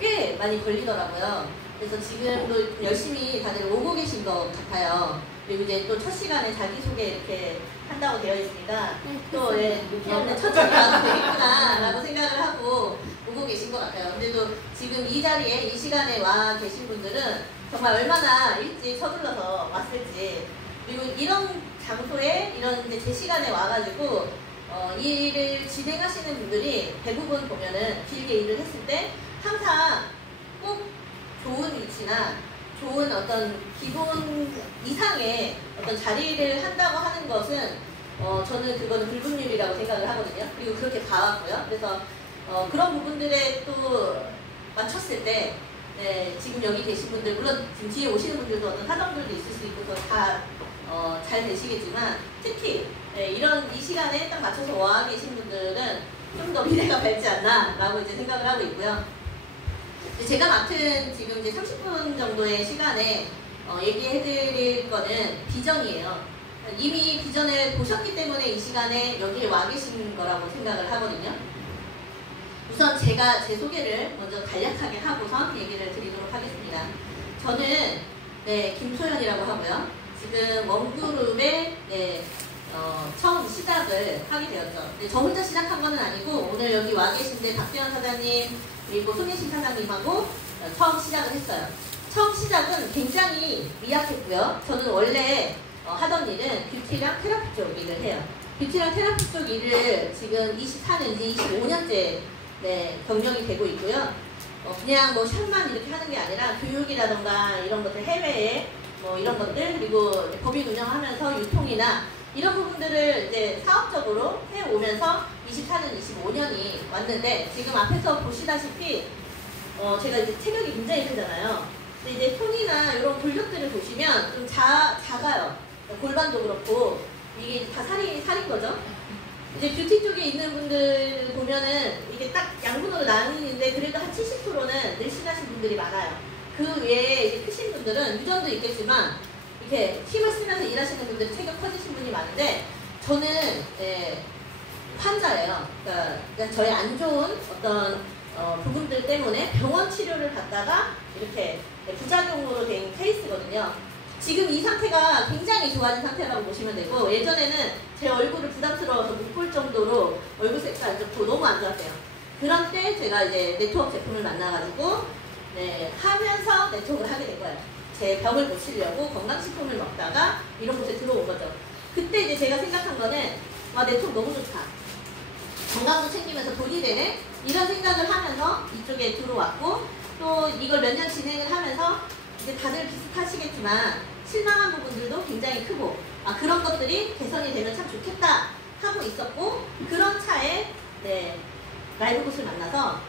꽤 많이 걸리더라고요. 그래서 지금도 열심히 다들 오고 계신 것 같아요. 그리고 이제 또 첫 시간에 자기소개 이렇게 한다고 되어 있으니까 또 천천히 와도 되겠구나 라고 생각을 하고 오고 계신 것 같아요. 근데 또 지금 이 자리에 이 시간에 와 계신 분들은 정말 얼마나 일찍 서둘러서 왔을지, 그리고 이런 장소에 이런 이제 제 시간에 와가지고 이 일을 진행하시는 분들이 대부분 보면은 길게 일을 했을 때 항상 꼭 좋은 위치나 좋은 어떤 기본 이상의 어떤 자리를 한다고 하는 것은 저는 그거는 불분율이라고 생각을 하거든요. 그리고 그렇게 봐왔고요. 그래서 그런 부분들에 또 맞췄을 때 지금 여기 계신 분들, 물론 지금 뒤에 오시는 분들도 어떤 사정들도 있을 수 있고 다 잘 되시겠지만, 특히 이런 이 시간에 딱 맞춰서 와 계신 분들은 좀 더 미래가 밝지 않나 라고 이제 생각을 하고 있고요. 제가 맡은 지금 이제 30분 정도의 시간에 얘기해드릴 거는 비전이에요. 이미 비전을 보셨기 때문에 이 시간에 여기에 와 계신 거라고 생각을 하거든요. 우선 제가 제 소개를 먼저 간략하게 하고선 얘기를 드리도록 하겠습니다. 저는 김소연이라고 하고요. 지금 원그룹의 처음 시작을 하게 되었죠. 저 혼자 시작한 거는 아니고 오늘 여기 와 계신데 박대현 사장님 그리고 손예신 사장님하고 처음 시작을 했어요. 처음 시작은 굉장히 미약했고요. 저는 원래 하던 일은 뷰티랑 테라피 쪽 일을 해요. 뷰티랑 테라피 쪽 일을 지금 24년인지 25년째 경력이 되고 있고요. 그냥 뭐 샵만 이렇게 하는 게 아니라 교육이라던가 이런 것들, 해외에 뭐 이런 것들, 그리고 법인 운영하면서 유통이나 이런 부분들을 이제 사업적으로 해오면서 24년, 25년이 왔는데, 지금 앞에서 보시다시피 제가 이제 체격이 굉장히 크잖아요. 근데 이제 손이나 이런 골격들을 보시면 좀 작아요. 골반도 그렇고 이게 다 살인 거죠. 이제 뷰티 쪽에 있는 분들 보면은 이게 딱 양분으로 나뉘는데 그래도 한 70%는 늘씬하신 분들이 많아요. 그 외에 이제 크신 분들은 유전도 있겠지만 이렇게 힘을 쓰면서 일하시는 분들 체격 커지신 분이 많은데, 저는 환자예요. 그러니까 저의 안 좋은 어떤 부분들 때문에 병원 치료를 받다가 이렇게 부작용으로 된 케이스거든요. 지금 이 상태가 굉장히 좋아진 상태라고 보시면 되고, 예전에는 제 얼굴을 부담스러워서 못 볼 정도로 얼굴 색깔 안 좋고 너무 안 좋았어요. 그런 때 제가 이제 네트워크 제품을 만나가지고 하면서 네트워크를 하게 된 거예요. 제 병을 고치려고 건강식품을 먹다가 이런 곳에 들어온 거죠. 그때 이제 제가 생각한 거는 네트워크 너무 좋다. 건강도 챙기면서 돈이 되네? 이런 생각을 하면서 이쪽에 들어왔고, 또 이걸 몇 년 진행을 하면서 이제 다들 비슷하시겠지만 실망한 부분들도 굉장히 크고, 그런 것들이 개선이 되면 참 좋겠다 하고 있었고, 그런 차에 라이브굿을 만나서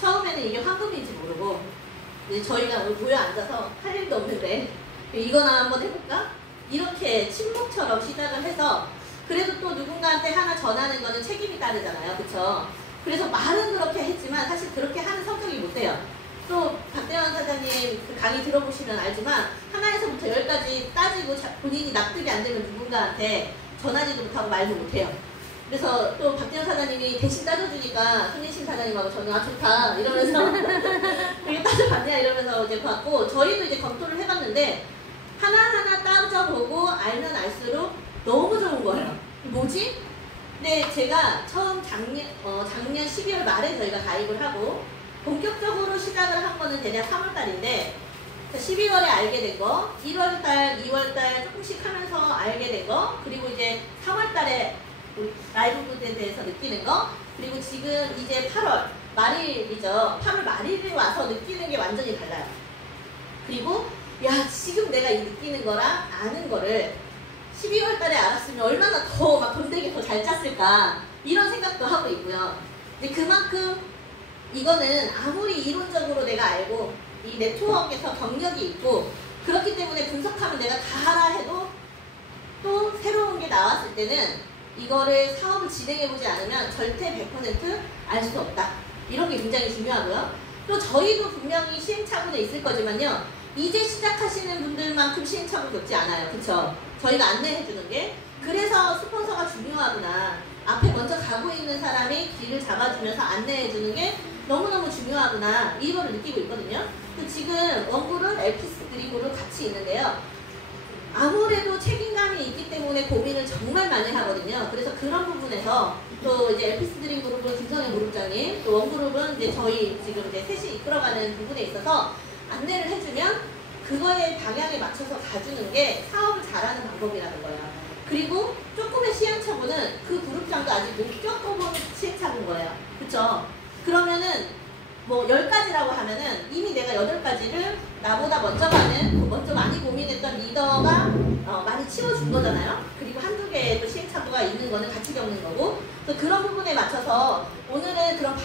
처음에는 이게 황금인지 모르고 저희가 모여 앉아서 할 일도 없는데 이거나 한번 해볼까? 이렇게 친목처럼 시작을 해서, 그래도 또 누군가한테 하나 전하는 거는 책임이 따르잖아요. 그쵸? 그래서 말은 그렇게 했지만 사실 그렇게 하는 성격이 못 돼요. 또 박대원 사장님 그 강의 들어보시면 알지만 하나에서부터 10까지 따지고 본인이 납득이 안 되면 누군가한테 전하지도 못하고 말도 못해요. 그래서 또 박대현 사장님이 대신 따져주니까 손예신 사장님하고 저는 좋다 이러면서 되게 따져봤냐 이러면서 이제 봤고, 저희도 이제 검토를 해봤는데 하나하나 따져보고 알면 알수록 너무 좋은 거예요. 뭐지? 근데 제가 처음 작년 12월 말에 저희가 가입을 하고 본격적으로 시작을 한 거는 대략 3월달인데 12월에 알게 된 거, 1월달, 2월달 조금씩 하면서 알게 된 거, 그리고 이제 3월달에 라이브굿에 대해서 느끼는 거, 그리고 지금 이제 8월 말일이죠. 8월 말일에 와서 느끼는 게 완전히 달라요. 그리고 지금 내가 이 느끼는 거랑 아는 거를 12월 달에 알았으면 얼마나 더 막 돈 되게 더 잘 짰을까, 이런 생각도 하고 있고요. 근데 그만큼 이거는 아무리 이론적으로 내가 알고 이 네트워크에서 경력이 있고 그렇기 때문에 분석하면 내가 다 알아 해도 또 새로운 게 나왔을 때는 이거를 사업을 진행해보지 않으면 절대 100% 알 수 없다. 이런 게 굉장히 중요하고요. 또 저희도 분명히 시행착오는 있을 거지만요, 이제 시작하시는 분들만큼 시행착오 겪지 않아요. 그쵸? 저희가 안내해주는 게. 그래서 스폰서가 중요하구나. 앞에 먼저 가고 있는 사람이 길을 잡아주면서 안내해주는 게 너무너무 중요하구나 이거를 느끼고 있거든요. 지금 원굴은 엘피스 드림굴은 같이 있는데요. 아무래도 책임감이 있기 때문에 고민을 정말 많이 하거든요. 그래서 그런 부분에서 또 이제 엘피스 드림 그룹은 김성현 그룹장님, 또 원그룹은 이제 저희 지금 이제 셋이 이끌어가는 부분에 있어서 안내를 해주면 그거에 방향에 맞춰서 가주는 게 사업을 잘하는 방법이라는 거예요. 그리고 조금의 시행착오는 그 그룹장도 아직 못 겪어본 시행착오인 거예요. 그쵸? 그러면은 뭐 10가지라고 하면은 이미 내가 8가지를 나보다 먼저 많이 고민했던 리더가 많이 치워준 거잖아요. 그리고 한두 개의 또 시행착오가 있는 거는 같이 겪는 거고, 그래서 그런 부분에 맞춰서 오늘은 그런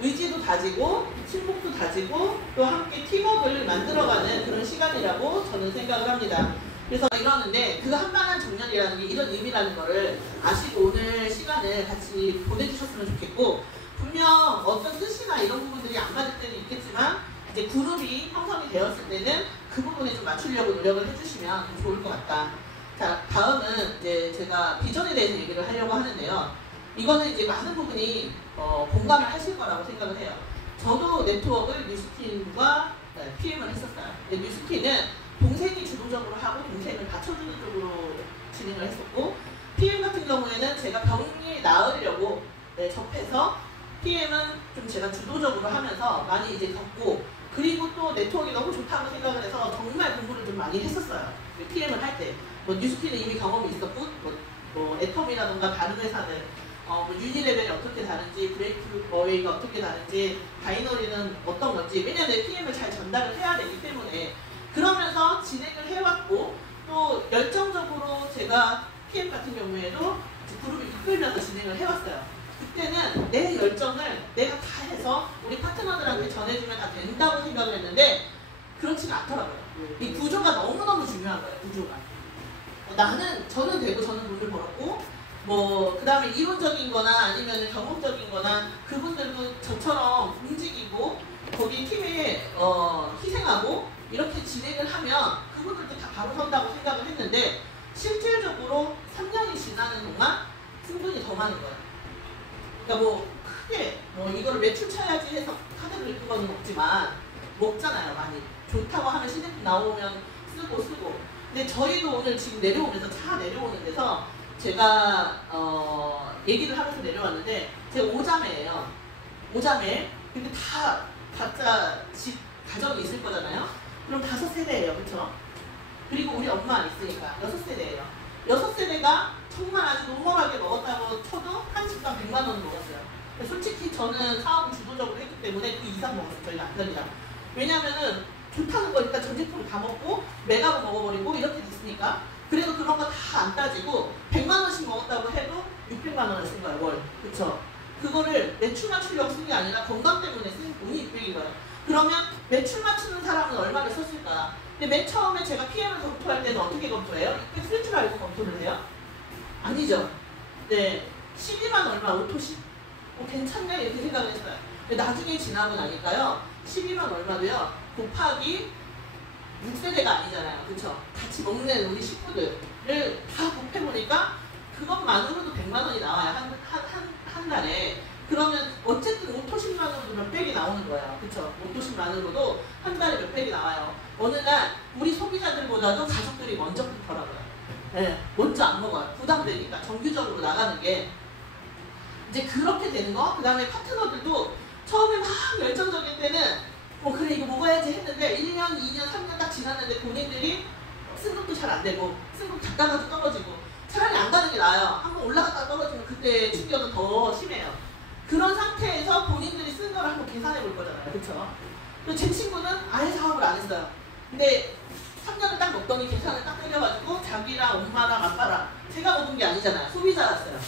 의지도 다지고 친목도 다지고 또 함께 팀워크를 만들어가는 그런 시간이라고 저는 생각을 합니다. 그래서 이러는데 그 한반한 정년이라는 게 이런 의미라는 거를 아시고 오늘 시간을 같이 보내주셨으면 좋겠고, 분명 어떤 뜻이나 이런 부분들이 안 맞을 때는 있겠지만 이제 그룹이 형성이 되었을 때는 그 부분에 좀 맞추려고 노력을 해주시면 좋을 것 같다. 자, 다음은 이제 제가 비전에 대해서 얘기를 하려고 하는데요. 이거는 이제 많은 부분이 공감을 하실 거라고 생각을 해요. 저도 네트워크를 뉴스킨과 PM을 했었어요. 근데 뉴스킨은 동생이 주도적으로 하고 동생을 받쳐주는 쪽으로 진행을 했었고, PM 같은 경우에는 제가 병이 나으려고 접해서 PM은 좀 제가 주도적으로 하면서 많이 이제 겪고, 그리고 또 네트워크가 너무 좋다고 생각을 해서 정말 공부를 좀 많이 했었어요. PM을 할 때. 뭐 뉴스키는 이미 경험이 있었고, 뭐 애텀이라던가 다른 회사들, 뭐 유니레벨이 어떻게 다른지, 브레이크 어웨이가 어떻게 다른지, 바이너리는 어떤 건지, 왜냐면 내 PM을 잘 전달을 해야 되기 때문에. 그러면서 진행을 해왔고, 또 열정적으로 제가 PM 같은 경우에도 그룹을 이끌면서 진행을 해왔어요. 그때는 내 열정을 내가 다 해서 우리 파트너들한테 전해주면 다 된다고 생각을 했는데 그렇지는 않더라고요. 이 구조가 너무너무 중요한 거예요. 구조가. 저는 되고 저는 돈을 벌었고, 뭐 그 다음에 이론적인 거나 아니면 경험적인 거나 그분들도 저처럼 움직이고 거기 팀에 희생하고 이렇게 진행을 하면 그분들도 다 바로 선다고 생각을 했는데, 실질적으로 3년이 지나는 동안 승분이 더 많은 거예요. 그러니까 뭐 크게 뭐 이거를 매출 쳐야지 해서 카드를 읽은 건 없지만 먹잖아요. 많이 좋다고 하면 신제품 나오면 쓰고. 근데 저희도 오늘 지금 내려오면서 차 내려오는 데서 제가 얘기를 하면서 내려왔는데, 제가 5자매예요. 5자매. 근데 다 각자 집 가정이 있을 거잖아요. 그럼 5세대예요. 그쵸? 그리고 우리 엄마 있으니까 6세대예요. 6세대가 정말 아주 노멀하게 먹었다고 쳐도 한 식당 100만 원을 먹었어요. 솔직히 저는 사업을 주도적으로 했기 때문에 그 이상 먹었어요. 저희 남편이랑. 왜냐면은 좋다는 거 일단 전 제품을 다 먹고 메가로 먹어버리고 이렇게 됐으니까. 그래도 그런 거 다 안 따지고 100만 원씩 먹었다고 해도 600만 원을 쓴 거예요. 월. 그쵸? 그거를 매출 맞추려고 쓴 게 아니라 건강 때문에 쓴 돈이 600인 거예요. 그러면 매출 맞추는 사람은 얼마를 썼을까? 근데 맨 처음에 제가 PM을 검토할 때는 어떻게 검토해요? 600 쓸 줄 알고 검토를 해요? 아니죠. 네, 12만 얼마, 오토시? 괜찮네 이렇게 생각을 했어요. 근데 나중에 지나고 나니까요, 12만 얼마도요, 곱하기 6세대가 아니잖아요. 그쵸? 같이 먹는 우리 식구들을 다 곱해보니까 그것만으로도 100만 원이 나와요. 한 달에. 그러면 어쨌든 오토십만으로도 몇백이 나오는 거예요. 그쵸? 오토십만으로도 한 달에 몇백이 나와요. 어느 날 우리 소비자들보다도 가족들이 먼저 끊더라고요. 네, 먼저 안 먹어요. 부담되니까 정규적으로 나가는 게. 이제 그렇게 되는 거. 그 다음에 파트너들도 처음에 막 열정적일 때는 뭐 그래 이거 먹어야지 했는데 1년, 2년, 3년 딱 지났는데 본인들이 승급도 잘 안 되고 승급 작가가지고 떨어지고 차라리 안 가는 게 나아요. 한번 올라갔다가 떨어지면 그때 충격은 더 심해요. 그런 상태에서 본인들이 쓴 거를 한번 계산해 볼 거잖아요. 그쵸? 제 친구는 아예 사업을 안 했어요. 근데 3년을 딱 먹더니 계산을 딱 때려가지고 자기랑 엄마랑 아빠랑, 제가 먹은 게 아니잖아요. 소비자였어요.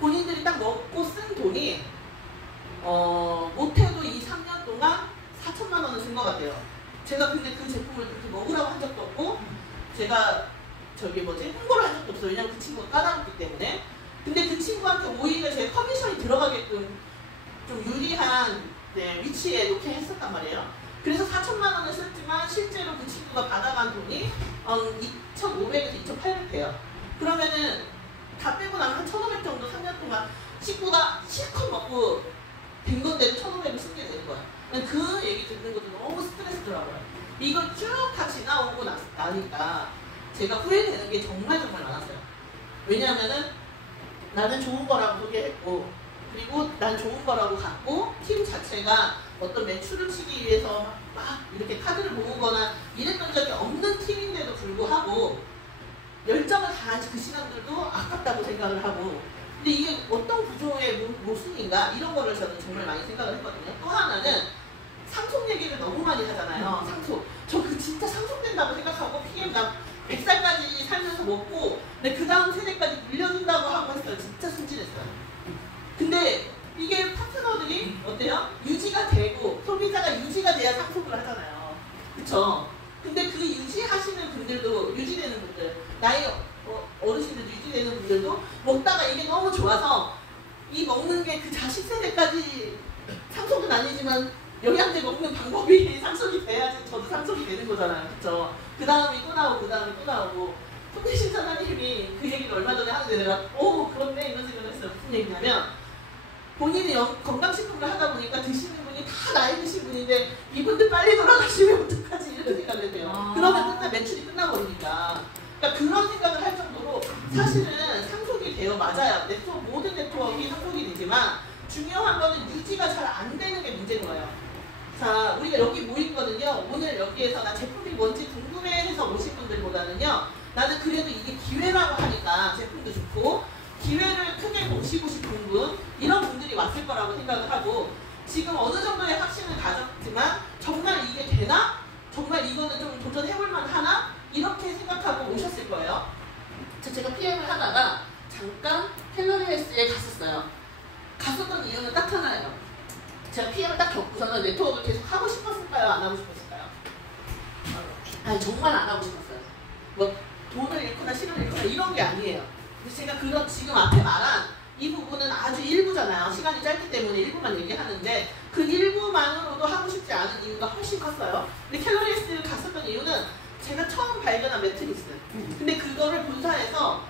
본인들이 딱 먹고 쓴 돈이 못해도 이 3년 동안 4천만 원을 쓴 것 같아요. 제가 근데 그 제품을 그렇게 먹으라고 한 적도 없고, 제가 홍보를 한 적도 없어요. 왜냐면 그 친구가 까다롭기 때문에. 근데 그 친구한테 오히려 제 커미션이 들어가게끔 좀 유리한 위치에 놓게 했었단 말이에요. 그래서 4천만 원을 썼지만 실제로 그 친구가 받아간 돈이 2,500에서 2,800 돼요. 그러면은 다 빼고 나면 한 1,500 정도 3년 동안 식구가 실컷 먹고 된 건데도 1,500을 쓰게 되는 거야. 그 얘기 듣는 것도 너무 스트레스더라고요. 이걸 쭉 다 지나오고 나니까 제가 후회되는 게 정말 많았어요. 왜냐하면은 나는 좋은 거라고 소개했고, 그리고 난 좋은 거라고 갖고, 팀 자체가 어떤 매출을 치기 위해서 막 이렇게 카드를 모으거나 이랬던 적이 없는 팀인데도 불구하고 열정을 다한 그 시간들도 아깝다고 생각을 하고, 근데 이게 어떤 구조의 모순인가 이런 거를 저는 정말 많이 생각을 했거든요. 또 하나는 상속 얘기를 너무 많이 하잖아요. 상속. 저 그 진짜 상속된다고 생각하고 PM 나 100살까지 살면서 먹고 근데 그 다음 세대까지 물려준다고 하고 했어요. 진짜 순진했어요. 근데 이게 파트너들이 어때요? 유지가 되고 소비자가 유지가 돼야 상속을 하잖아요. 그쵸? 근데 그 유지하시는 분들도, 유지되는 분들, 나이 어르신들 유지되는 분들도 먹다가 이게 너무 좋아서 이 먹는 게 그 자식 세대까지 상속은 아니지만 영양제 먹는 방법이 상속이 돼야지 저도 상속이 되는 거잖아요. 그쵸? 그 다음이 또 나오고 그 다음이 또 나오고. 손대신 사장님이 그 얘기를 얼마 전에 하는데 내가 그렇네 이런 생각을 했어요. 무슨 얘기냐면 본인이 건강식품을 하다 보니까 드시는 분이 다 나이 드신 분인데 이분들 빨리 돌아가시면 어떡하지 이렇게 생각을 해요. 그러면 매출이 끝나버리니까. 그러니까 그런 생각을 할 정도로 사실은 상속이 돼요. 맞아요. 모든 네트워크가 상속이 되지만 중요한 거는 유지가 잘 안 되는 게 문제인 거예요. 자, 우리가 여기 모이거든요. 오늘 여기에서 나 제품이 뭔지 궁금해해서 오신 분들보다는요. 나는 그래도 이게 기회라고 하니까 제품도 좋고 기회를 크게 보시고 싶은 분 이런 분들이 왔을 거라고 생각을 하고 지금 어느 정도의 확신을 가졌지만 정말 이게 되나? 정말 이거는 좀 도전해볼 만하나? 이렇게 생각하고 오셨을 거예요. 제가 PM을 하다가 잠깐 캘러리 헬스에 갔었어요. 갔었던 이유는 딱 하나예요. 제가 PM을 딱 겪고서는 네트워크를 계속 하고 싶었을까요? 안 하고 싶었을까요? 아니 정말 안 하고 싶었어요. 뭐 돈을 잃거나 시간을 잃거나 이런 게 아니에요. 그래서 제가 지금 앞에 말한 이 부분은 아주 일부잖아요. 시간이 짧기 때문에 일부만 얘기하는데 그 일부만으로도 하고 싶지 않은 이유가 훨씬 컸어요. 근데 캘러리 헬스를 갔었던 이유는 제가 처음 발견한 매트리스. 근데 그거를 본사에서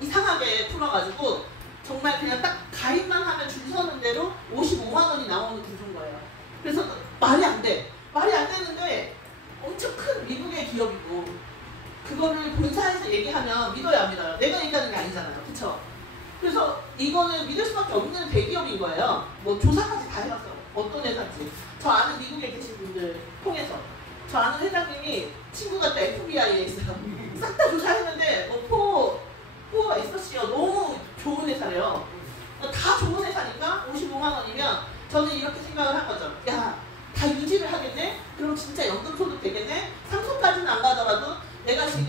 이상하게 풀어가지고 정말 그냥 딱 가입만 하면 줄 서는 대로 55만 원이 나오는 구조인 거예요. 그래서 말이 안 돼. 말이 안 되는데 엄청 큰 미국의 기업이고 그거를 본사에서 얘기하면 믿어야 안 믿어요. 내가 얘기하는 게 아니잖아요. 그쵸? 그래서 이거는 믿을 수밖에 없는 대기업인 거예요. 뭐 조사까지 다 해봤어요. 어떤 회사인지. 저 아는 미국에 계신 분들 통해서. 저 아는 회장님이 친구가 또 FBI에 있어요. 싹 다 조사했는데 포 에스터시어 너무 좋은 회사래요. 다 좋은 회사니까 55만 원이면 저는 이렇게 생각을 한 거죠. 야, 다 유지를 하겠네? 그럼 진짜 연금소득 되겠네? 상속까지는 안 가더라도 내가 지금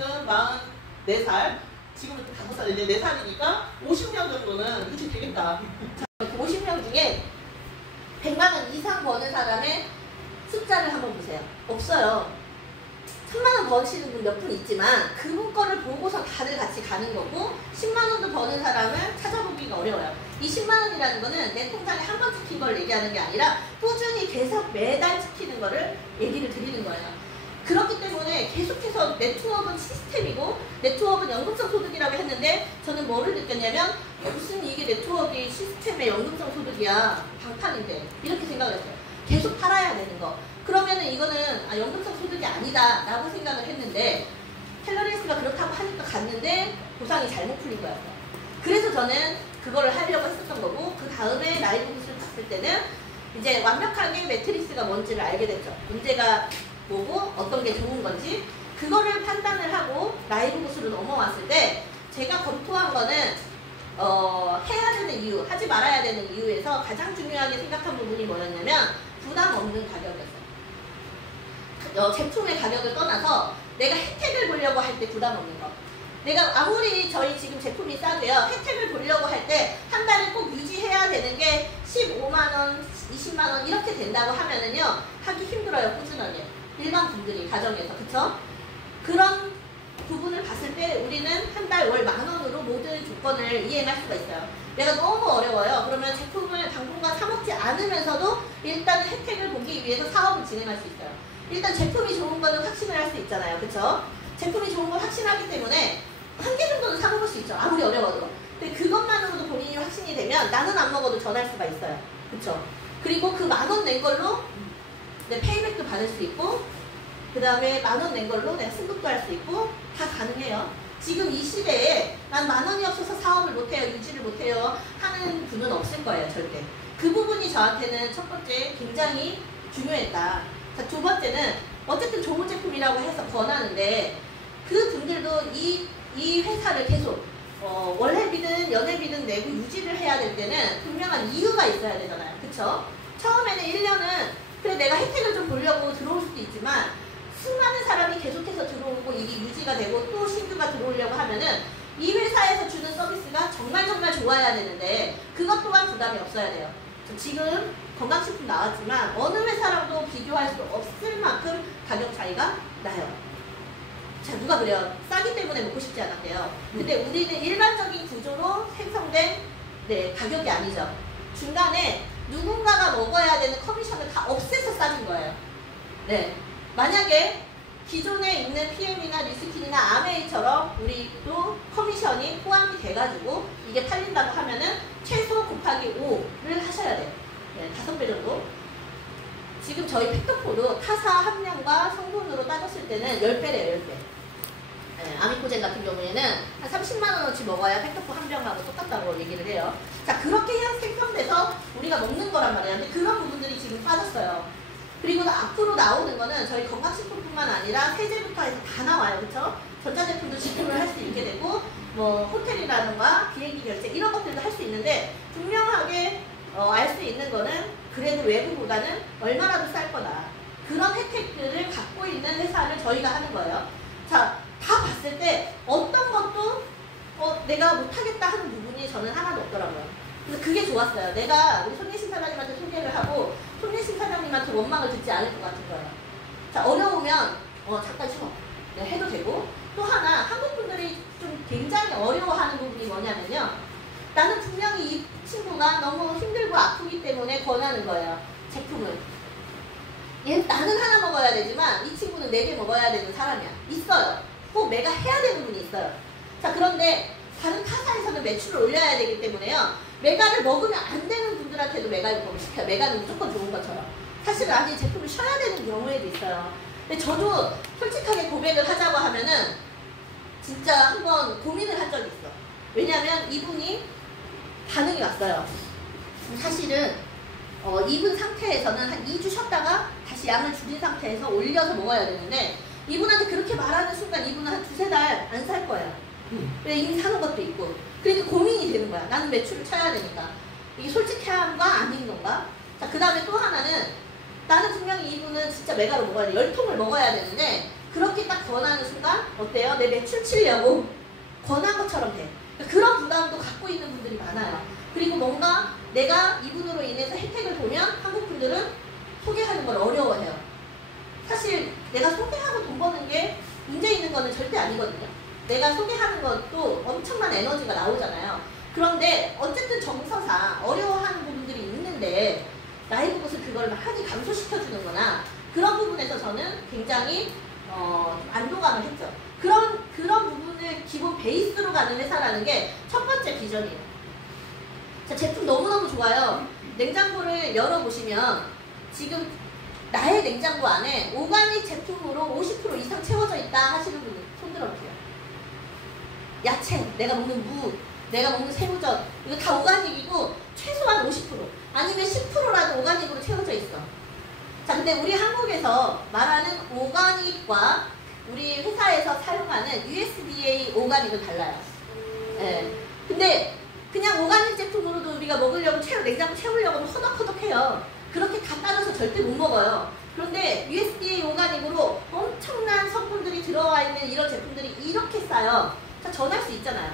44살, 지금은 5살인데 4살이니까 50년 정도는 유지 되겠다. 그 50명 중에 100만 원 이상 버는 사람의 숫자를 한번 보세요. 없어요. 3만 원 버시는 분 몇 분 있지만 그분 거를 보고서 다들 같이 가는 거고 10만 원도 버는 사람을 찾아보기가 어려워요. 이 10만 원이라는 거는 내 통장에 한 번 찍힌 걸 얘기하는 게 아니라 꾸준히 계속 매달 찍히는 거를 얘기를 드리는 거예요. 그렇기 때문에 계속해서 네트워크는 시스템이고 네트워크는 연금성 소득이라고 했는데 저는 뭐를 느꼈냐면 무슨 이게 네트워크의 시스템의 연금성 소득이야. 방탄인데 이렇게 생각을 했어요. 계속 팔아야 되는 거. 그러면은 이거는 연금성 소득이 아니다 라고 생각을 했는데 캘러리스가 그렇다고 하니까 갔는데 보상이 잘못 풀린 거였어요. 그래서 저는 그거를 하려고 했었던 거고 그 다음에 라이브 구슬을 봤을 때는 이제 완벽하게 매트리스가 뭔지를 알게 됐죠. 문제가 뭐고 어떤 게 좋은 건지 그거를 판단을 하고 라이브 구슬로 넘어왔을 때 제가 검토한 거는 해야 되는 이유, 하지 말아야 되는 이유에서 가장 중요하게 생각한 부분이 뭐였냐면 부담 없는 가격이었어요. 제품의 가격을 떠나서 내가 혜택을 보려고 할 때 부담 없는 거. 내가 아무리 저희 지금 제품이 싸도요. 혜택을 보려고 할 때 한 달에 꼭 유지해야 되는 게 15만 원, 20만 원 이렇게 된다고 하면은요. 하기 힘들어요. 꾸준하게. 일반 분들이 가정에서. 그쵸? 그런 부분을 봤을 때 우리는 한 달 월 10,000원으로 모든 조건을 이행할 수가 있어요. 내가 너무 어려워요. 그러면 제품을 당분간 사 먹지 않으면서도 일단 혜택을 보기 위해서 사업을 진행할 수 있어요. 일단 제품이 좋은 거는 확신을 할 수 있잖아요. 그쵸? 제품이 좋은 걸 확신하기 때문에 한 개 정도는 사 먹을 수 있죠. 아무리 어려워도. 근데 그것만으로도 본인이 확신이 되면 나는 안 먹어도 전할 수가 있어요. 그쵸? 그리고 그 10,000원 낸 걸로 내 페이백도 받을 수 있고, 그 다음에 10,000원 낸 걸로 내가 승급도 할 수 있고, 다 가능해요. 지금 이 시대에 난 10,000원이 없어서 사업을 못해요, 유지를 못해요 하는 분은 없을 거예요, 절대. 그 부분이 저한테는 첫 번째 굉장히 중요했다. 자, 두 번째는 어쨌든 좋은 제품이라고 해서 권하는데 그 분들도 이 회사를 계속 월회비든 연회비든 내고 유지를 해야 될 때는 분명한 이유가 있어야 되잖아요. 그쵸? 처음에는 1년은 그래 내가 혜택을 좀 보려고 들어올 수도 있지만 수많은 사람이 계속해서 들어오고 이게 유지가 되고 또 신규가 들어오려고 하면은 이 회사에서 주는 서비스가 정말 좋아야 되는데 그것 또한 부담이 없어야 돼요. 지금 건강식품 나왔지만 어느 회사랑도 비교할 수 없을 만큼 가격 차이가 나요. 자, 누가 그래요? 싸기 때문에 먹고 싶지 않았대요. 근데 우리는 일반적인 구조로 생성된 가격이 아니죠. 중간에 누군가가 먹어야 되는 커미션을 다 없애서 싸준 거예요. 네. 만약에 기존에 있는 PM이나 리스킨이나 아메이처럼 우리도 커미션이 포함이 돼가지고 이게 팔린다고 하면은 최소 곱하기 5를 하셔야 돼요. 네, 5배 정도. 지금 저희 팩토포도 타사 함량과 성분으로 따졌을 때는 10배래요, 10배. 네, 아미코젠 같은 경우에는 한 30만원어치 먹어야 팩토포 한 병하고 똑같다고 얘기를 해요. 자, 그렇게 생성돼서 우리가 먹는 거란 말이에요. 근데 그런 부분들이 지금 빠졌어요. 그리고 앞으로 나오는 거는 저희 건강식품뿐만 아니라 세제부터 해서 다 나와요. 그쵸? 전자제품도 지급을 할 수 있게 되고 뭐 호텔이라든가 비행기 결제 이런 것들도 할 수 있는데 분명하게 알 수 있는 거는 그래도 외부보다는 얼마라도 쌀 거다. 그런 혜택들을 갖고 있는 회사를 저희가 하는 거예요. 자, 다 봤을 때 어떤 것도 내가 못하겠다 하는 부분이 저는 하나도 없더라고요. 그래서 그게 좋았어요. 내가 우리 손예신 사장님한테 소개를 하고 손예신 사장님한테 원망을 듣지 않을 것 같은 거예요. 자, 어려우면 잠깐 쉬어. 네, 해도 되고 또 하나 한국 분들이 좀 굉장히 어려워하는 부분이 뭐냐면요. 나는 분명히 이 친구가 너무 힘들고 아프기 때문에 권하는 거예요. 제품을. 나는 하나 먹어야 되지만 이 친구는 4개 먹어야 되는 사람이야. 있어요. 꼭 내가 해야 되는 분이 있어요. 자, 그런데 다른 타사에서는 매출을 올려야 되기 때문에요. 메가를 먹으면 안 되는 분들한테도 메가 요법을 시켜요. 메가는 무조건 좋은 것처럼. 사실은 아니 제품을 쉬어야 되는 경우에도 있어요. 근데 저도 솔직하게 고백을 하자고 하면은 진짜 한번 고민을 한 적이 있어. 왜냐면 이분이 반응이 왔어요. 사실은 입은 상태에서는 한 2주 쉬었다가 다시 양을 줄인 상태에서 올려서 먹어야 되는데 이분한테 그렇게 말하는 순간 이분은 한 2-3달 안 살 거예요. 이미 사는 것도 있고. 그러니까 고민이 되는 거야. 나는 매출을 쳐야 되니까. 이게 솔직함과 아닌 건가? 자, 그 다음에 또 하나는 나는 분명히 이분은 진짜 메가로 먹어야 돼. 10통을 먹어야 되는데 그렇게 딱 권하는 순간 어때요? 내 매출 치려고 권한 것처럼 돼. 그런 부담도 갖고 있는 분들이 많아요. 그리고 뭔가 내가 이분으로 인해서 혜택을 보면 한국 분들은 소개하는 걸 어려워해요. 사실 내가 소개하고 돈 버는 게 문제 있는 거는 절대 아니거든요. 내가 소개하는 것도 엄청난 에너지가 나오잖아요. 그런데 어쨌든 정서상 어려워하는 부분들이 있는데 나이 먹어서 그걸 많이 감소시켜주는 거나 그런 부분에서 저는 굉장히 안도감을 했죠. 그런 부분을 기본 베이스로 가는 회사라는 게 첫 번째 비전이에요. 자, 제품 너무너무 좋아요. 냉장고를 열어보시면 지금 나의 냉장고 안에 오가닉 제품으로 50% 이상 채워져 있다 하시는 분들 손 들어보세요. 야채, 내가 먹는 무, 내가 먹는 새우젓 이거 다 오가닉이고 최소한 50% 아니면 10%라도 오가닉으로 채워져 있어. 자, 근데 우리 한국에서 말하는 오가닉과 우리 회사에서 사용하는 USDA 오가닉은 달라요. 네. 근데 그냥 오가닉 제품으로도 우리가 먹으려고 냉장고 채우려고 하면 허덕허덕해요. 그렇게 다 따져서 절대 못 먹어요. 그런데 USDA 오가닉으로 엄청난 성분들이 들어와 있는 이런 제품들이 이렇게 싸요. 자, 전할 수 있잖아요.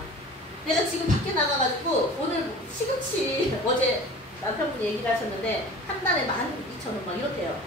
내가 지금 밖에 나가가지고 오늘 시금치 어제 남편분이 얘기를 하셨는데 한 달에 12,000원 막 이렇대요.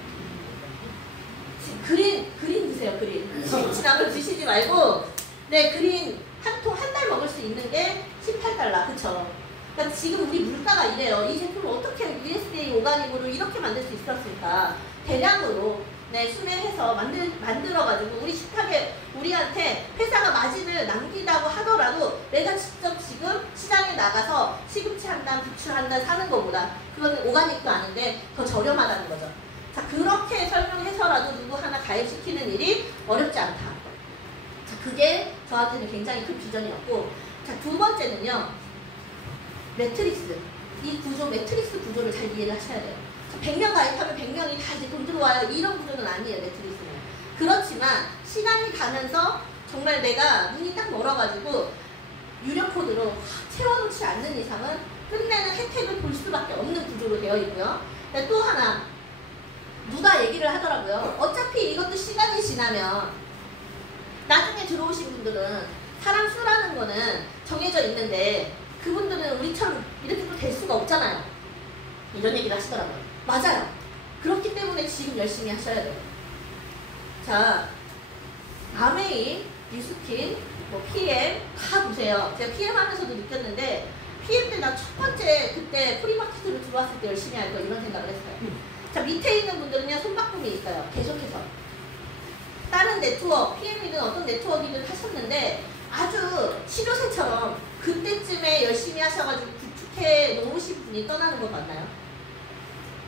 그린 드세요. 그린 시금치 나물 드시지 말고 그린 한 통 한 달 먹을 수 있는 게 18달러. 그쵸? 그러니까 지금 우리 물가가 이래요. 이 제품을 어떻게 USDA 오가닉으로 이렇게 만들 수 있었을까? 대량으로 네, 순회해서 만들어가지고 우리 식탁에 우리한테 회사가 마진을 남기다고 하더라도 내가 직접 지금 시장에 나가서 시금치 한 단, 부추 한 단 사는 것보다 그건 오가닉도 아닌데 더 저렴하다는 거죠. 자, 그렇게 설명해서라도 누구 하나 가입시키는 일이 어렵지 않다. 자, 그게 저한테는 굉장히 큰 비전이었고, 자, 두 번째는요, 매트릭스. 이 구조, 매트릭스 구조를 잘 이해를 하셔야 돼요. 100명 가입하면 100명이 다 이제 돈 들어와요. 이런 구조는 아니에요, 매트릭스는. 그렇지만 시간이 가면서 정말 내가 눈이 딱 멀어가지고 유료 코드로 채워놓지 않는 이상은 끝내는 혜택을 볼 수밖에 없는 구조로 되어 있고요. 또 하나, 누가 얘기를 하더라고요. 어차피 이것도 시간이 지나면 나중에 들어오신 분들은 사람 수라는 거는 정해져 있는데 그분들은 우리처럼 이렇게 또 될 수가 없잖아요. 이런 얘기를 하시더라고요. 맞아요. 그렇기 때문에 지금 열심히 하셔야 돼요. 자, 아메이, 뉴스킨, 뭐 PM 다 보세요. 제가 PM 하면서도 느꼈는데 PM 때 나 첫 번째 그때 프리마켓으로 들어왔을 때 열심히 할 거 이런 생각을 했어요. 자, 밑에 있는 분들은요, 손바꿈이 있어요. 계속해서. 다른 네트워크, PM이든 어떤 네트워크이든 하셨는데 아주 치료새처럼 그때쯤에 열심히 하셔가지고 구축해 놓으신 분이 떠나는 거 맞나요?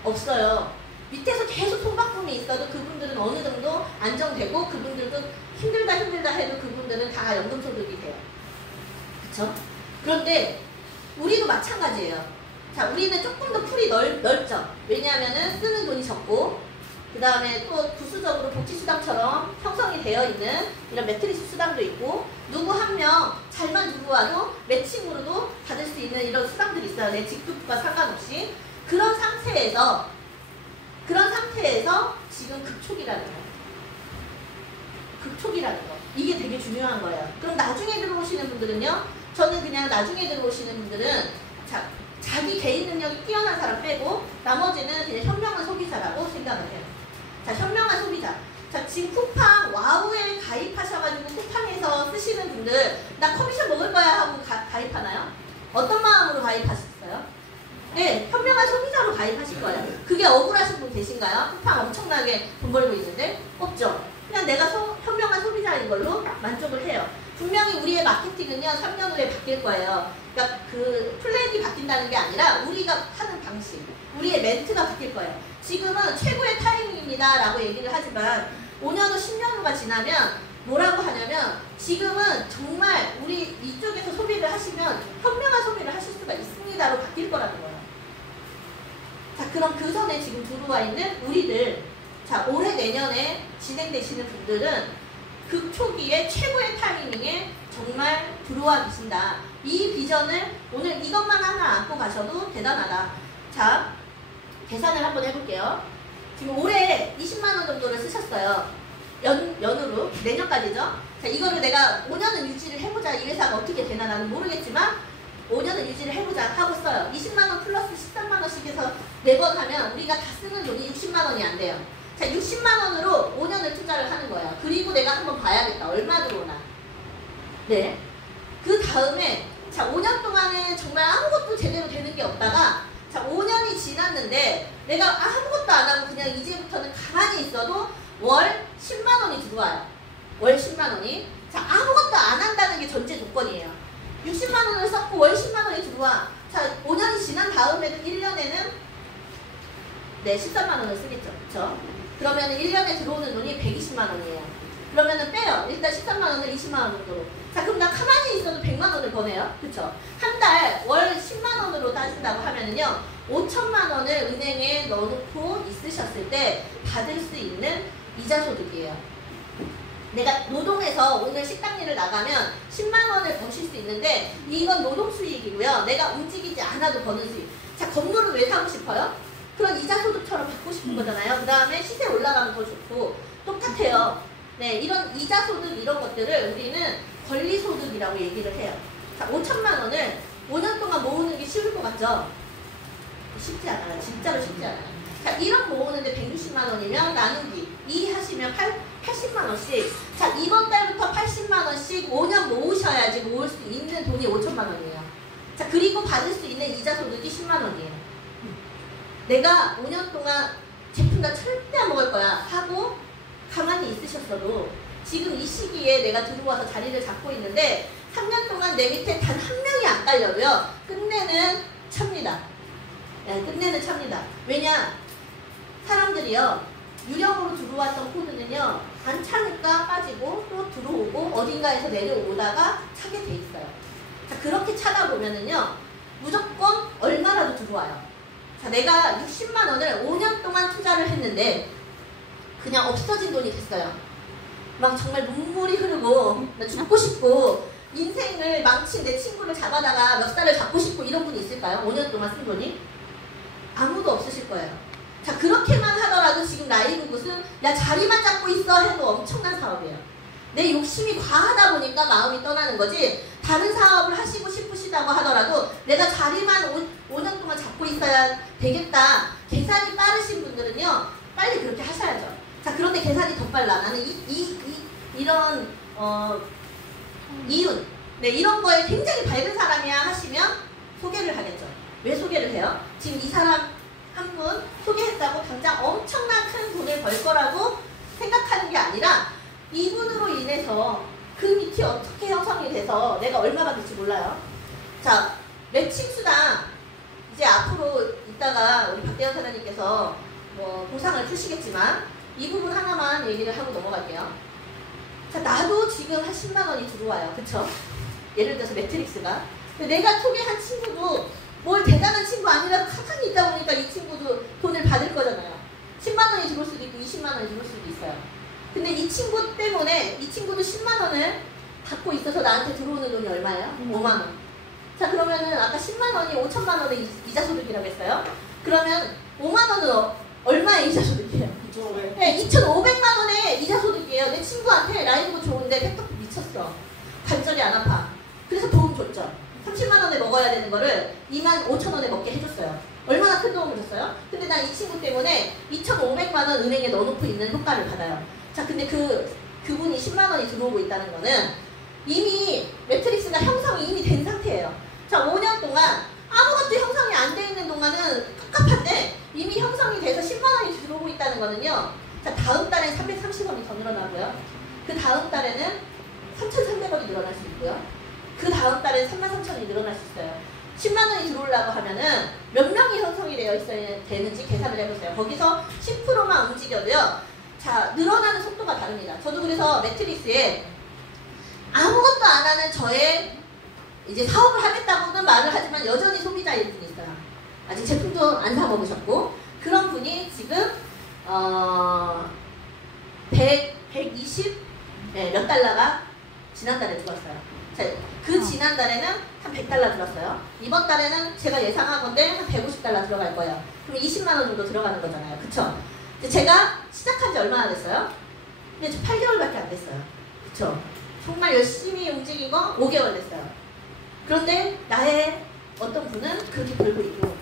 없어요. 밑에서 계속 손바꿈이 있어도 그분들은 어느 정도 안정되고 그분들도 힘들다 해도 그분들은 다 연금소득이 돼요. 그쵸? 그런데 우리도 마찬가지예요. 자, 우리는 조금 더 풀이 넓죠. 왜냐하면은 쓰는 돈이 적고 그 다음에 또 부수적으로 복지수당처럼 형성이 되어 있는 이런 매트리스 수당도 있고 누구 한 명 잘만 들어와도 매칭으로도 받을 수 있는 이런 수당들이 있어요. 내 직급과 상관없이. 그런 상태에서 지금 급촉이라는 거. 급촉이라는 거. 이게 되게 중요한 거예요. 그럼 나중에 들어오시는 분들은요. 저는 그냥 나중에 들어오시는 분들은 자기 개인 능력이 뛰어난 사람 빼고 나머지는 그냥 현명한 소비자라고 생각을 해요. 자, 현명한 소비자. 자, 지금 쿠팡 와우에 가입하셔가지고 쿠팡에서 쓰시는 분들 나 커미션 먹을 거야 하고 가입하나요? 어떤 마음으로 가입하셨어요? 네, 현명한 소비자로 가입하실 거예요. 그게 억울하신 분 계신가요? 쿠팡 엄청나게 돈 벌고 있는데? 없죠. 그냥 내가 현명한 소비자인 걸로 만족을 해요. 분명히 우리의 마케팅은요 3년 후에 바뀔 거예요. 그러니까 그 플랜이 바뀐다는 게 아니라 우리가 하는 방식, 우리의 멘트가 바뀔 거예요. 지금은 최고의 타이밍입니다 라고 얘기를 하지만 5년 후 10년 후가 지나면 뭐라고 하냐면 지금은 정말 우리 이쪽에서 소비를 하시면 현명한 소비를 하실 수가 있습니다로 바뀔 거라는 거예요. 자, 그럼 그 전에 지금 들어와 있는 우리들, 자, 올해 내년에 진행되시는 분들은 극초기에 최고의 타이밍에 정말 들어와 계신다. 이 비전을 오늘 이것만 하나 안고 가셔도 대단하다. 자, 계산을 한번 해볼게요. 지금 올해 20만원 정도를 쓰셨어요. 연으로. 내년까지죠. 자, 이거를 내가 5년은 유지를 해보자. 이 회사가 어떻게 되나 나는 모르겠지만 5년은 유지를 해보자 하고 써요. 20만원 플러스 13만원씩 해서 매번 하면 우리가 다 쓰는 돈이 60만원이 안 돼요. 자, 60만원으로 5년을 투자를 하는 거예요. 그리고 내가 한번 봐야겠다. 얼마 들어오나. 네. 그 다음에 자, 5년 동안은 정말 아무것도 제대로 되는 게 없다가 자, 5년이 지났는데 내가 아무것도 안 하고 그냥 이제부터는 가만히 있어도 월 10만원이 들어와요. 월 10만원이. 자, 아무것도 안 한다는 게 전제 조건이에요. 60만원을 썼고 월 10만원이 들어와. 자, 5년이 지난 다음에는 1년에는 네, 13만원을 쓰겠죠. 그쵸? 그러면 1년에 들어오는 돈이 120만원이에요. 그러면은 빼요. 일단 13만원을 20만원 정도로. 자, 그럼 나 가만히 있어도 100만원을 버네요. 그쵸? 한 달 월 10만원으로 따진다고 하면은요, 5천만원을 은행에 넣어놓고 있으셨을 때 받을 수 있는 이자 소득이에요. 내가 노동해서 오늘 식당 일을 나가면 10만원을 버실 수 있는데 이건 노동 수익이고요. 내가 움직이지 않아도 버는 수익. 자, 건물을 왜 사고 싶어요? 그런 이자 소득처럼 받고 싶은 거잖아요. 그 다음에 시세 올라가면 더 좋고 똑같아요. 네, 이런 이자 소득 이런 것들을 우리는 권리 소득이라고 얘기를 해요. 자, 5천만 원을 5년 동안 모으는 게 쉬울 것 같죠? 쉽지 않아요. 진짜로 쉽지 않아요. 자, 1억 모으는데 160만 원이면 나누기 2 하시면 80만 원씩. 자, 이번 달부터 80만 원씩 5년 모으셔야지 모을 수 있는 돈이 5천만 원이에요. 자, 그리고 받을 수 있는 이자 소득이 10만 원이에요. 내가 5년 동안 제품 나 절대 안 먹을 거야 하고 기간이 있으셨어도 지금 이 시기에 내가 들어와서 자리를 잡고 있는데 3년 동안 내 밑에 단 한 명이 안 깔려도요. 끝내는 찹니다. 네, 끝내는 찹니다. 왜냐? 사람들이요. 유령으로 들어왔던 코드는요. 안 차니까 빠지고 또 들어오고 어딘가에서 내려오다가 차게 돼 있어요. 자, 그렇게 차다 보면은요. 무조건 얼마라도 들어와요. 자, 내가 60만 원을 5년 동안 투자를 했는데 그냥 없어진 돈이 됐어요. 막 정말 눈물이 흐르고 나 죽고 싶고 인생을 망친 내 친구를 잡아다가 몇 살을 잡고 싶고 이런 분이 있을까요? 5년 동안 쓴 돈이? 아무도 없으실 거예요. 자, 그렇게만 하더라도 지금 라이브 굿은 야 자리만 잡고 있어 해도 엄청난 사업이에요. 내 욕심이 과하다 보니까 마음이 떠나는 거지 다른 사업을 하시고 싶으시다고 하더라도 내가 자리만 5년 동안 잡고 있어야 되겠다. 계산이 빠르신 분들은요. 빨리 그렇게 하셔야죠. 자, 그런데 계산이 더 빨라. 나는 이런 이윤 네, 이런 거에 굉장히 밝은 사람이야 하시면 소개를 하겠죠. 왜 소개를 해요? 지금 이 사람 한 분 소개했다고 당장 엄청난 큰 돈을 벌 거라고 생각하는 게 아니라 이분으로 인해서 그 밑이 어떻게 형성이 돼서 내가 얼마 받을지 몰라요. 자, 매칭 수당 이제 앞으로 이따가 우리 박대현 사장님께서 뭐 보상을 주시겠지만 이 부분 하나만 얘기를 하고 넘어갈게요. 자, 나도 지금 한 10만 원이 들어와요. 그쵸? 예를 들어서 매트릭스가. 근데 내가 소개한 친구도 뭘 대단한 친구 아니라도 가만히 있다 보니까 이 친구도 돈을 받을 거잖아요. 10만 원이 들어올 수도 있고 20만 원이 들어올 수도 있어요. 근데 이 친구 때문에 이 친구도 10만 원을 받고 있어서 나한테 들어오는 돈이 얼마예요? 5만 원. 자, 그러면은 아까 10만 원이 5천만 원의 이자 소득이라고 했어요. 그러면 5만 원은 얼마의 이자 소득이에요? 2,500. 네, 2,500만 원의 이자 소득이에요. 내 친구한테 라이브 좋은데 팩토프 미쳤어. 관절이 안 아파. 그래서 도움 줬죠. 30만 원에 먹어야 되는 거를 25,000원에 먹게 해줬어요. 얼마나 큰 도움을 줬어요? 근데 난 이 친구 때문에 2,500만 원 은행에 넣어놓고 있는 효과를 받아요. 자, 근데 그분이 10만 원이 들어오고 있다는 거는 이미 매트릭스가 형성이 이미 된 상태예요. 자, 5년 동안 아무것도 형성이 안 돼 있는 동안은 깝깝한데 이미 형성이 돼서 10만 원이 들어오고 있다는 거는요. 자, 다음 달엔 330원이 더 늘어나고요. 그 다음 달에는 3,300원이 늘어날 수 있고요. 그 다음 달엔 33,000원이 늘어날 수 있어요. 10만 원이 들어오려고 하면은 몇 명이 형성이 되어 있어야 되는지 계산을 해보세요. 거기서 10%만 움직여도요. 자, 늘어나는 속도가 다릅니다. 저도 그래서 매트릭스에 아무것도 안 하는 저의 이제 사업을 하겠다고는 말을 하지만 여전히 소비자일 분이 있어요. 아직 제품도 안 사 먹으셨고 그런 분이 지금 120 몇 달러가 지난달에 들어왔어요. 자, 그 지난달에는 한 100달러 들었어요. 이번 달에는 제가 예상한 건데 한 150달러 들어갈 거예요. 그럼 20만 원 정도 들어가는 거잖아요. 그쵸? 제가 시작한 지 얼마나 됐어요? 근데 저 8개월밖에 안 됐어요. 그쵸? 정말 열심히 움직인 거 5개월 됐어요. 그런데 나의 어떤 분은 그렇게 벌고 있고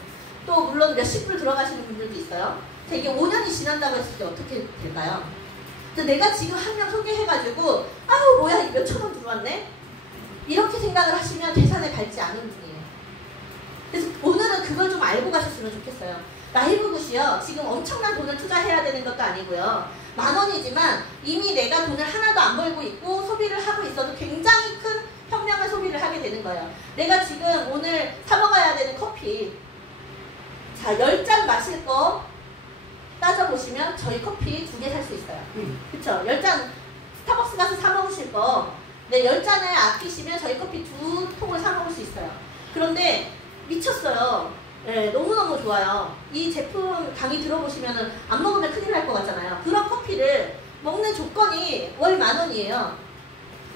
또 물론 몇십 불 들어가시는 분들도 있어요. 자, 이게 5년이 지난다고 했을 때 어떻게 될까요? 내가 지금 한 명 소개해가지고 아우 뭐야 몇천 원 들어왔네? 이렇게 생각을 하시면 계산에 밟지 않은 분이에요. 그래서 오늘은 그걸 좀 알고 가셨으면 좋겠어요. 라이브 굿이요. 지금 엄청난 돈을 투자해야 되는 것도 아니고요. 10,000원이지만 이미 내가 돈을 하나도 안 벌고 있고 소비를 하고 있어도 굉장히 큰 혁명을 소비를 하게 되는 거예요. 내가 지금 오늘 사 먹어야 되는 커피 자 10잔 마실 거 따져보시면 저희 커피 2개 살 수 있어요. 그쵸? 10잔 스타벅스 가서 사 먹으실 거 네, 10잔을 아끼시면 저희 커피 2통을 사 먹을 수 있어요. 그런데 미쳤어요. 네, 너무너무 좋아요. 이 제품 강의 들어보시면 안 먹으면 큰일 날 것 같잖아요. 그런 커피를 먹는 조건이 월 10,000원이에요.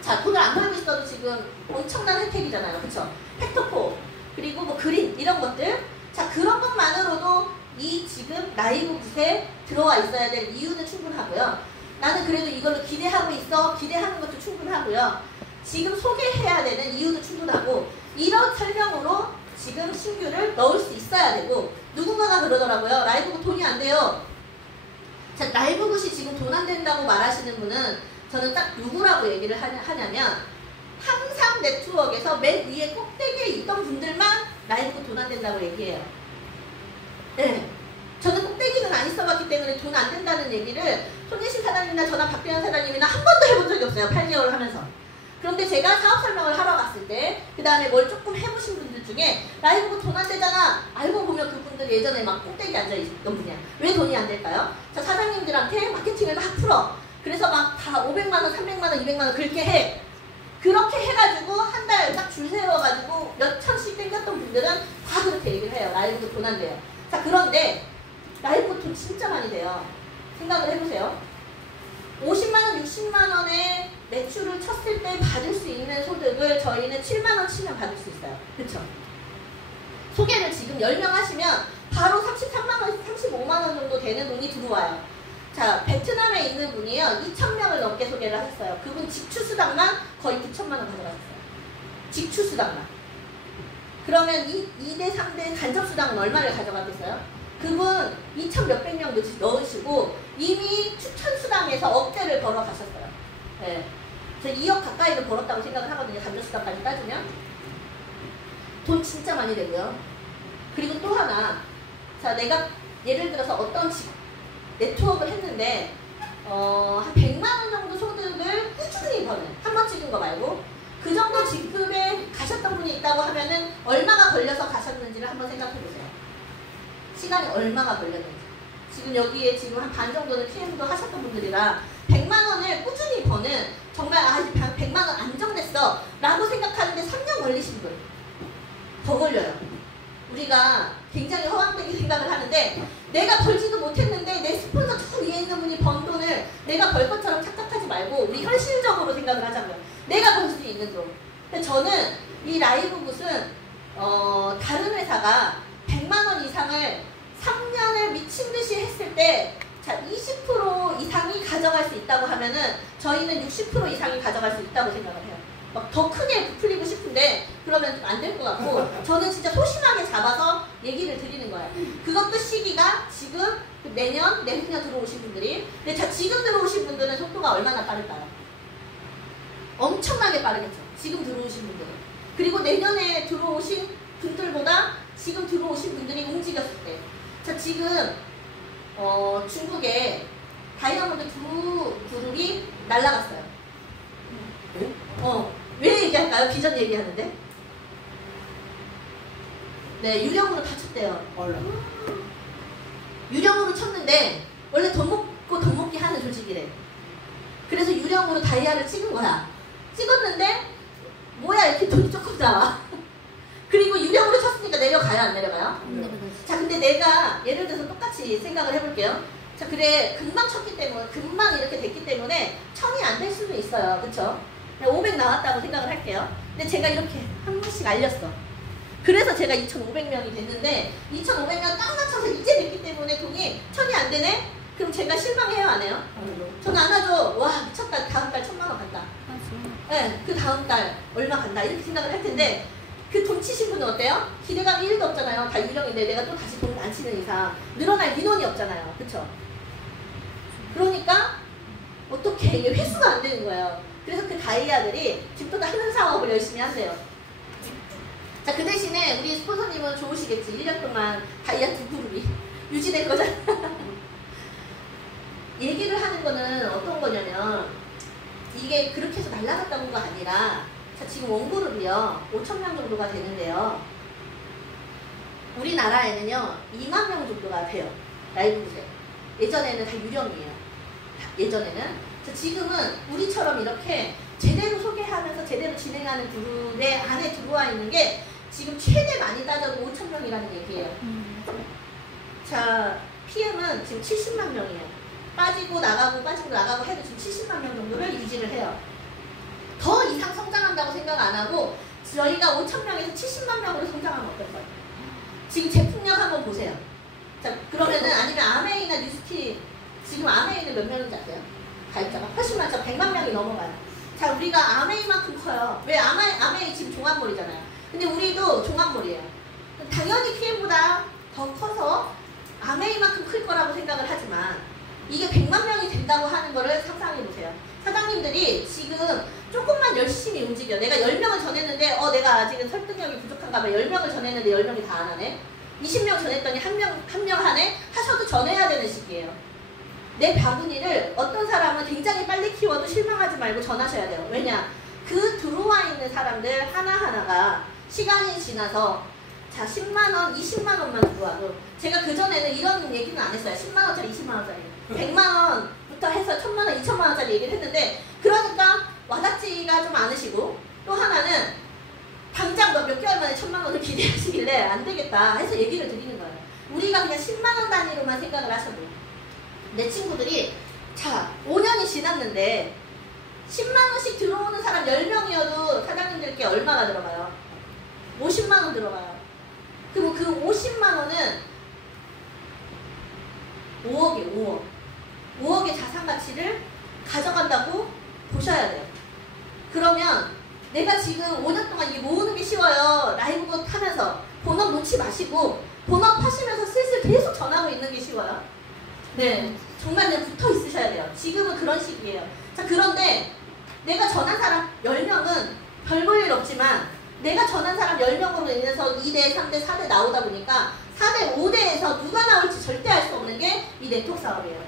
자, 돈을 안 벌고 있어도 지금 엄청난 혜택이잖아요. 그쵸? 팩토포, 그리고 뭐 그린, 이런 것들. 자, 그런 것만으로도 이 지금 라이브 굿에 들어와 있어야 될 이유는 충분하고요. 나는 그래도 이걸로 기대하고 있어. 기대하는 것도 충분하고요. 지금 소개해야 되는 이유도 충분하고 이런 설명으로 지금 신규를 넣을 수 있어야 되고 누군가가 그러더라고요. 라이브 굿 돈이 안 돼요. 자, 라이브 굿이 지금 돈 안 된다고 말하시는 분은 저는 딱 누구라고 얘기를 하냐면 항상 네트워크에서 맨 위에 꼭대기에 있던 분들만 라이브 굿 돈 안 된다고 얘기해요. 네. 저는 꼭대기는 안 있어봤기 때문에 돈 안 된다는 얘기를 손예신 사장 사장님이나 저나 박대현 사장님이나 한 번도 해본 적이 없어요. 8개월 하면서. 그런데 제가 사업 설명을 하러 갔을 때, 그 다음에 뭘 조금 해보신 분들 중에 라이브가 돈 안 되잖아. 알고 보면 그분들 예전에 막 꼭대기 앉아있던 분이야. 왜 돈이 안 될까요? 자, 사장님들한테 마케팅을 막 풀어. 그래서 막 다 500만원, 300만원, 200만원 그렇게 해. 그렇게 해가지고 한 달 딱 줄 세워가지고 몇 천씩 땡겼던 분들은 다 그렇게 얘기를 해요. 라이브도 돈 안 돼요. 자, 그런데 라이브 돈 진짜 많이 돼요. 생각을 해보세요. 50만원, 60만원의 매출을 쳤을 때 받을 수 있는 소득을 저희는 7만원 치면 받을 수 있어요. 그쵸? 소개를 지금 10명 하시면 바로 33만원, 35만원 정도 되는 돈이 들어와요. 자, 베트남에 있는 분이요. 2,000명을 넘게 소개를 하셨어요. 그분 직추수당만 거의 9천만원 가져가셨어요. 직추수당만. 그러면 2대, 3대 간접수당은 얼마를 가져갔겠어요? 그분 2,000 몇백 명 넣으시고 이미 추천수당에서 억대를 벌어 가셨어요. 네. 저 2억 가까이도 벌었다고 생각을 하거든요. 간접수당까지 따지면. 돈 진짜 많이 되고요. 그리고 또 하나. 자, 내가 예를 들어서 어떤 네트워크를 했는데 한 100만원 정도 소득을 꾸준히 버는, 한 번 찍은 거 말고 그 정도 직급에 가셨던 분이 있다고 하면은 얼마가 걸려서 가셨는지를 한번 생각해 보세요. 시간이 얼마가 걸렸는지. 지금 여기에 지금 한 반 정도는 PM도 하셨던 분들이라 100만원을 꾸준히 버는, 정말 100만원 안정됐어 라고 생각하는데 3년 걸리신 분 더 걸려요. 우리가 굉장히 허황되게 생각을 하는데 내가 벌지도 못했는데 내 스폰서 저 위에 있는 분이 번 돈을 내가 벌 것처럼 착각하지 말고 우리 현실적으로 생각을 하자고요. 내가 벌 수 있는 돈. 근데 저는 이 라이브굿은 다른 회사가 100만원 이상을 3년을 미친 듯이 했을 때, 자, 20% 이상이 가져갈 수 있다고 하면은 저희는 60% 이상이 가져갈 수 있다고 생각을 해요. 막 더 크게 부풀리고 싶은데 그러면 좀 안 될 것 같고, 저는 진짜 소심하게 잡아서 얘기를 드리는 거예요. 그것도 시기가 지금 내년, 내후년 들어오신 분들이. 근데 자, 지금 들어오신 분들은 속도가 얼마나 빠를까요? 엄청나게 빠르겠죠. 지금 들어오신 분들은. 그리고 내년에 들어오신 분들보다 지금 들어오신 분들이 움직였을 때. 자, 지금 중국에 다이아몬드 두 그룹이 날아갔어요. 왜 얘기할까요? 비전 얘기하는데. 네, 유령으로 다 쳤대요. 유령으로 쳤는데 원래 돈 먹고 돈 먹기 하는 조직이래. 그래서 유령으로 다이아를 찍은 거야. 찍었는데 뭐야, 이렇게 돈이 조금 나와. 그리고 유령으로 쳤으니까 내려가요, 안 내려가요? 자, 근데 내가 예를 들어서 똑같이 생각을 해볼게요. 자, 그래, 금방 쳤기 때문에, 금방 이렇게 됐기 때문에 1000이 안 될 수도 있어요. 그쵸? 500 나왔다고 생각을 할게요. 근데 제가 이렇게 한 번씩 알렸어. 그래서 제가 2,500명이 됐는데 2,500명 딱 맞춰서 이제 됐기 때문에 돈이 1000이 안 되네? 그럼 제가 실망해요, 안 해요? 저는 안 하죠. 와, 미쳤다. 다음 달 1000만 원 간다. 네, 그 다음 달 얼마 간다. 이렇게 생각을 할 텐데, 그 돈 치신 분은 어때요? 기대감이 1도 없잖아요. 다 유령인데 내가 또 다시 돈을 안 치는 이상 늘어날 민원이 없잖아요. 그쵸? 그러니까 어떻게 이게 회수가 안 되는 거예요. 그래서 그 다이아들이 지금 또 다른 사업을 열심히 한대요. 자, 그 대신에 우리 스폰서님은 좋으시겠지. 1년 동안 다이아 두 그룹이 유지될 거잖아. 얘기를 하는 거는 어떤 거냐면, 이게 그렇게 해서 날아갔다는 거 아니라, 자, 지금 원그룹이요 5,000명 정도가 되는데요, 우리나라에는요 2만 명 정도가 돼요. 라이브굿에. 예전에는 다 유령이에요. 예전에는. 자, 지금은 우리처럼 이렇게 제대로 소개하면서 제대로 진행하는 그룹의 안에 들어와 있는 게 지금 최대 많이 따져도 5,000명이라는 얘기예요. 자, PM은 지금 70만 명이에요. 빠지고 나가고 해도 지금 70만 명 정도를 유지를 해요. 더 이상 성장한다고 생각 안 하고 저희가 5,000명에서 70만 명으로 성장하면 어떨까요? 지금 제품력 한번 보세요. 자, 그러면은, 아니면 아메이나 뉴스티, 지금 아메이는 몇 명인지 아세요? 가입자가 훨씬 많죠. 100만 명이 넘어가요. 자, 우리가 아메이만큼 커요. 왜? 아메이 지금 종합몰이잖아요. 근데 우리도 종합몰이에요. 당연히 PM보다 더 커서 아메이만큼 클 거라고 생각을 하지만, 이게 100만 명이 된다고 하는 거를 상상해 보세요. 사장님들이 지금 조금만 열심히 움직여. 내가 10명을 전했는데 내가 아직은 설득력이 부족한가 봐. 10명을 전했는데 10명이 다 안 하네. 20명 전했더니 한 명 하네. 하셔도 전해야 되는 시기예요. 내 바구니를 어떤 사람은 굉장히 빨리 키워도 실망하지 말고 전하셔야 돼요. 왜냐? 그 들어와 있는 사람들 하나하나가 시간이 지나서 자 10만원, 20만원만 들어와도 제가 그전에는 이런 얘기는 안 했어요. 10만원짜리, 20만원짜리 100만원부터 해서 1000만원, 2000만원짜리 얘기를 했는데 그러니까 와닿지가 좀 않으시고 또 하나는 당장 몇 개월 만에 1000만원을 기대하시길래 안 되겠다 해서 얘기를 드리는 거예요. 우리가 그냥 10만원 단위로만 생각을 하셔도 내 친구들이 자 5년이 지났는데 10만원씩 들어오는 사람 10명이어도 사장님들께 얼마가 들어가요? 50만원 들어가요. 그리고 그 50만원은 5억이에요. 5억의 자산 가치를 가져간다고 보셔야 돼요. 그러면 내가 지금 5년 동안 이게 모으는 게 쉬워요. 라이브고 하면서 본업 놓지 마시고 본업 하시면서 슬슬 계속 전하고 있는 게 쉬워요. 네, 정말 그냥 붙어 있으셔야 돼요. 지금은 그런 시기예요. 자, 그런데 내가 전한 사람 10명은 별 볼 일 없지만 내가 전한 사람 10명으로 인해서 2대, 3대, 4대 나오다 보니까 4대, 5대에서 누가 나올지 절대 알 수 없는 게 이 네트워크 사업이에요.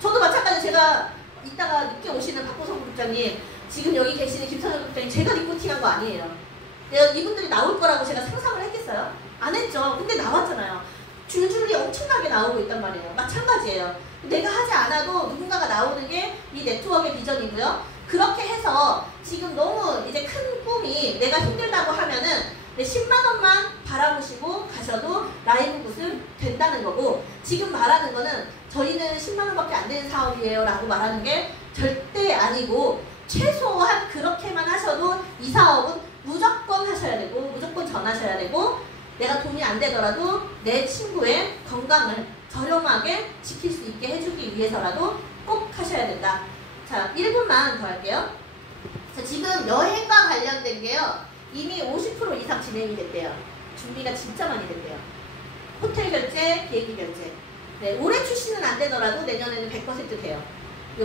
저도 마찬가지. 제가 이따가 늦게 오시는 박보성 국장님, 지금 여기 계시는 김선영 국장님, 제가 리포팅한 거 아니에요. 이분들이 나올 거라고 제가 상상을 했겠어요? 안 했죠. 근데 나왔잖아요. 줄줄이 엄청나게 나오고 있단 말이에요. 마찬가지예요. 내가 하지 않아도 누군가가 나오는 게 이 네트워크의 비전이고요. 그렇게 해서 지금 너무 이제 큰 꿈이 내가 힘들다고 하면은 10만원만 바라보시고 가셔도 라이브 굿은 된다는 거고, 지금 말하는 거는 저희는 10만원밖에 안 되는 사업이에요 라고 말하는 게 절대 아니고, 최소한 그렇게만 하셔도 이 사업은 무조건 하셔야 되고 무조건 전하셔야 되고, 내가 돈이 안 되더라도 내 친구의 건강을 저렴하게 지킬 수 있게 해주기 위해서라도 꼭 하셔야 된다. 자, 1분만 더 할게요. 자, 지금 여행과 관련된 게요, 이미 50% 이상 진행이 됐대요. 준비가 진짜 많이 됐대요. 호텔 결제, 비행기 결제. 네, 올해 출시는 안 되더라도 내년에는 100% 돼요.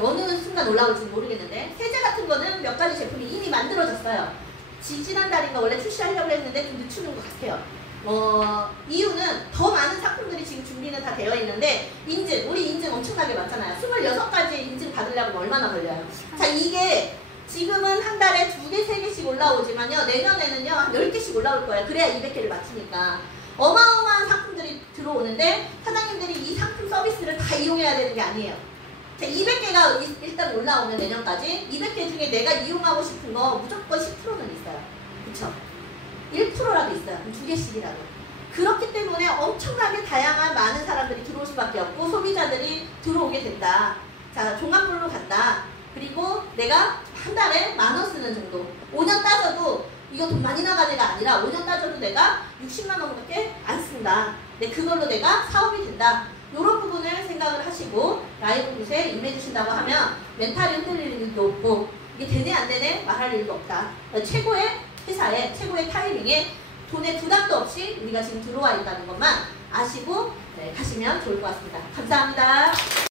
어느 순간 올라올지 모르겠는데, 세제 같은 거는 몇 가지 제품이 이미 만들어졌어요. 지난달인가 원래 출시하려고 했는데 좀 늦추는 것 같아요. 이유는 더 많은 상품들이 지금 준비는 다 되어 있는데, 인증, 우리 인증 엄청나게 많잖아요. 26가지 인증 받으려면 얼마나 걸려요? 자, 이게 지금은 한 달에 2개, 3개씩 올라오지만요, 내년에는요, 한 10개씩 올라올 거예요. 그래야 200개를 맞추니까. 어마어마한 상품들이 들어오는데, 사장님들이 이 상품 서비스를 다 이용해야 되는 게 아니에요. 자, 200개가 일단 올라오면 내년까지 200개 중에 내가 이용하고 싶은 거 무조건 10%는 있어요. 그쵸? 1%라도 있어요. 2개씩이라도. 그렇기 때문에 엄청나게 다양한 많은 사람들이 들어올 수밖에 없고, 소비자들이 들어오게 된다. 자, 종합물로 간다. 그리고 내가 한 달에 10,000원 쓰는 정도. 5년 따져도 이거 돈 많이 나가는 애가 아니라 5년 따져도 내가 60만 원밖에 안 쓴다. 네, 그걸로 내가 사업이 된다. 이런 부분을 생각을 하시고 라이브 굿에 임해주신다고 하면 멘탈이 흔들릴 일도 없고, 이게 되네 안 되네 말할 일도 없다. 최고의 회사에, 최고의 타이밍에 돈의 부담도 없이 우리가 지금 들어와 있다는 것만 아시고 가시면 좋을 것 같습니다. 감사합니다.